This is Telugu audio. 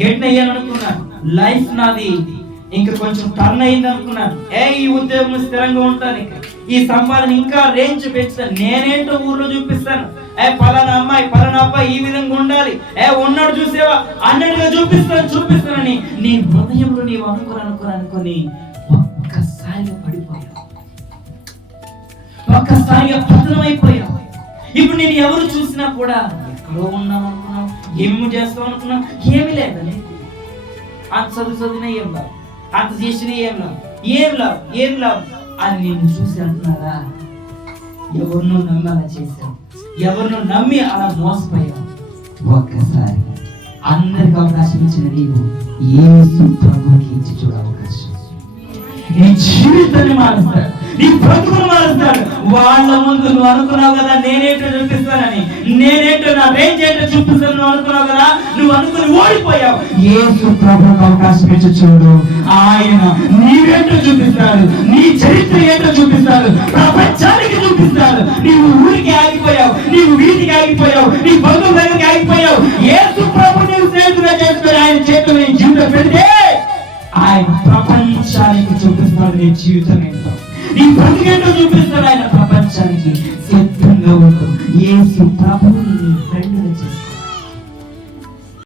గెట్ అయ్యాలనుకున్నాను, లైఫ్ నాది ఇంకా కొంచెం టర్న్ అయింది అనుకున్నాను. ఈ ఉద్యోగం స్థిరంగా ఉంటాను, ఈ సంపాదన ఇంకా రేంజ్ పెంచుతాను, నేనేంటో ఊర్లో చూపిస్తాను, పలానా అమ్మాయి పలానా అబ్బాయి ఈ విధంగా ఉండాలి, ఉన్నాడు చూసేవా అన్నట్టుగా చూపిస్తానని నీ హృదయంలో నీవు అనుకుని ఒక్కసారిగా పడిపోయావు, ఒక్కసారిగా పతనమైపోయావు. ఇప్పుడు నేను ఎవరు చూసినా కూడా ఎక్కడో ఉన్నాం అనుకున్నాం, ఏమి చేస్తాం అనుకున్నాం, ఏమి లేదని. అంత చదివినా ఏం లాభం, అంత చేసినా ఏం లాభం అని నేను చూసి అంటున్నారా? ఎవరినో నమ్మి అలా చేశావు, ఎవరినో నమ్మి అలా మోసపోయావు. ఒక్కసారి అందరికి అవకాశం ఇచ్చిన నీవు యేసు ప్రభువుకి ఇచ్చి చూడ అవకాశం. నీ జీవితాన్ని మారుస్తాడు, నీ బ్రతుకును మారుస్తాడు. వాళ్ళ ముందు నువ్వు అనుకున్నావు కదా నేనేంటో చూపిస్తానని, నేనేంటో నా రేంజ్ ఏంటో చూపిస్తాను నువ్వు అనుకున్నావు కదా, నువ్వు అనుకుని ఓడిపోయావు. యేసు ప్రభువుకి అవకాశం ఇచ్చి చూడు, ఆయన నీవేంటో చూపిస్తాడు, నీ చరిత్ర ఏంటో చూపిస్తాడు, ప్రపంచానికి చూపిస్తాడు. నీవు ఊరికి ఆగిపోయావు, నీవు వీధికి ఆగిపోయావు, నీ బంధువుల దగ్గరికి ఆగిపోయావు. యేసు ప్రభు నీవు స్నేహితుగా చేసుకుని ఆయన చేతులు నీ జీవితం పెడితే ఆయన ప్రపంచానికి చూపిస్తాడు నీ జీవితం ఏంటో, నీ బ్రతికేంటో చూపిస్తాడు ఆయన ప్రపంచానికి. సిద్ధంగా ఉండు, యేసు ప్రభువుని